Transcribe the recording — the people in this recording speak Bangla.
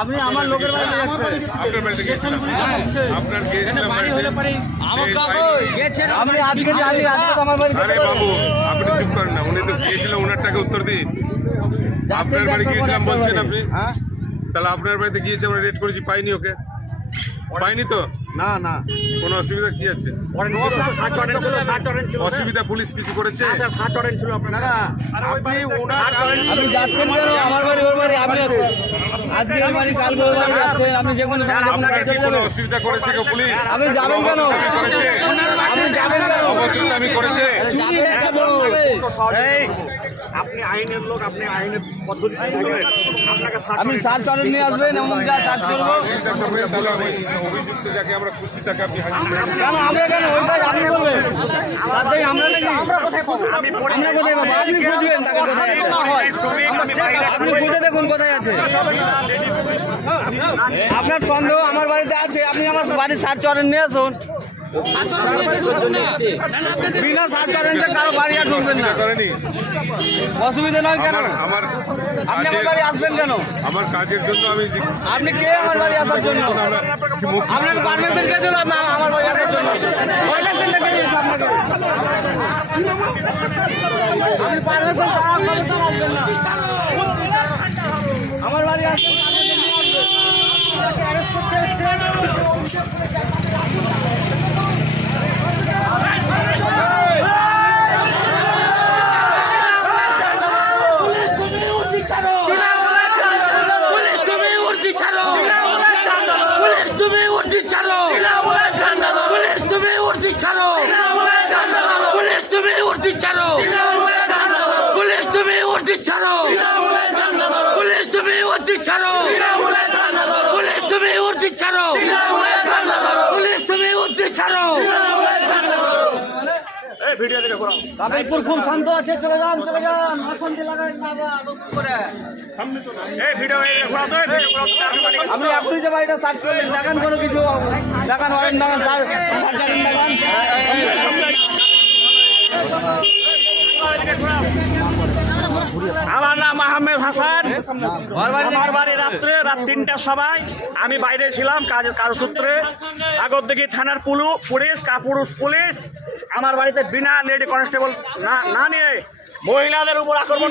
আপনি আমার লোকের বাড়ি আপনি আজকে জানি আমার বাড়ি। আরে বাবু আপনি চুপ করেন না, উনি তো গিয়েছিলেন, ওনার টাকা উত্তর দিন। আপনার বাড়ি গিয়েছিলাম বলছেন আপনি, তাহলে আপনার বাড়িতে গিয়েছে আমরা রেড করেছি, পাইনি ওকে, পাইনি তো? না না, কোনো অসুবিধা কি আছে? অসুবিধা পুলিশ কিছু করেছে? আপনি যাচ্ছেন কেন আমার বাড়ি ওর বাড়ি? আপনি আজকে আমার বাড়ি কাল ওর বাড়ি যাচ্ছেন, আপনি যে কোনো সময় আপনার কি কোনো অসুবিধা করেছে কেউ পুলিশ? আপনি যাবেন কেন? আপনি যাবেন কেন? আমি করেছে আপনি আইনের লোক, আপনি আইনের পদ্ধতি আপনি সার্চ ওয়ারেন্ট নিয়ে আসবেন, এমন যা সার্চ করবো। অভিযুক্ত যাকে আমরা খুঁজছি তাকে আপনি হাজির করবেন। কেন আমরা কেন ওই কাজ আপনি করবেন? আমরা নাকি আমরা কোথায় পাবো? আপনি খুঁজবেন তাকে কোথায় আছে? আপনি খুঁজে দেখুন কোথায় আছে। আপনার সন্দেহ আমার বাড়িতে আছে, আপনি আমার বাড়ির সার্চ ওয়ারেন্ট নিয়ে আসুন। বিনা সার্চ ওয়ারেন্টে কারো বাড়ি আর ঢুকবেন না, অসুবিধা নয়। কেন আপনি আমার বাড়ি আসবেন কেন? আমার কাজের জন্য আমি আপনি কে আমার বাড়ি আসার জন্য? আপনাকে পারমিশন কে দিল আমার বাড়ি আসার জন্য? পারমিশন কে দিয়েছে আপনাকে? আপনি পারমিশন ছাড়া আপনাকে তো আসবেন না। আমার বাড়ি আসবেন, অ্যারেস্ট করতে এসেছেন। খুব শান্ত আছে, চলে যান চলে যান, অশান্তি লাগাই না নতুন করে। আপনি আপনি যে বাড়িটা সার্চ করলেন দেখান, কোনো কিছু দেখান, হরেন দেখান, দেখান। আমার নাম আহমেদ হাসান। আমার বাড়ি রাত 3টার সময় আমি বাইরে ছিলাম কাজসূত্রে। সাগরদিঘি থানার পুলিশ আমার বাড়িতে বিনা লেডি কনস্টেবল না নিয়ে মহিলাদের উপর আক্রমণ